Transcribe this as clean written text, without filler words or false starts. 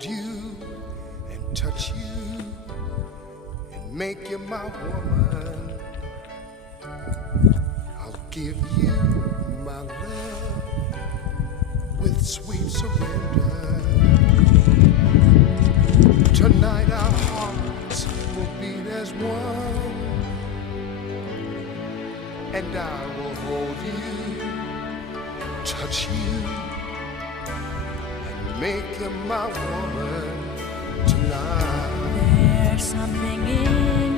hold you and touch you and make you my woman. I'll give you my love with sweet surrender. Tonight our hearts will beat as one, and I will hold you, touch you, and make you my woman tonight. There's something in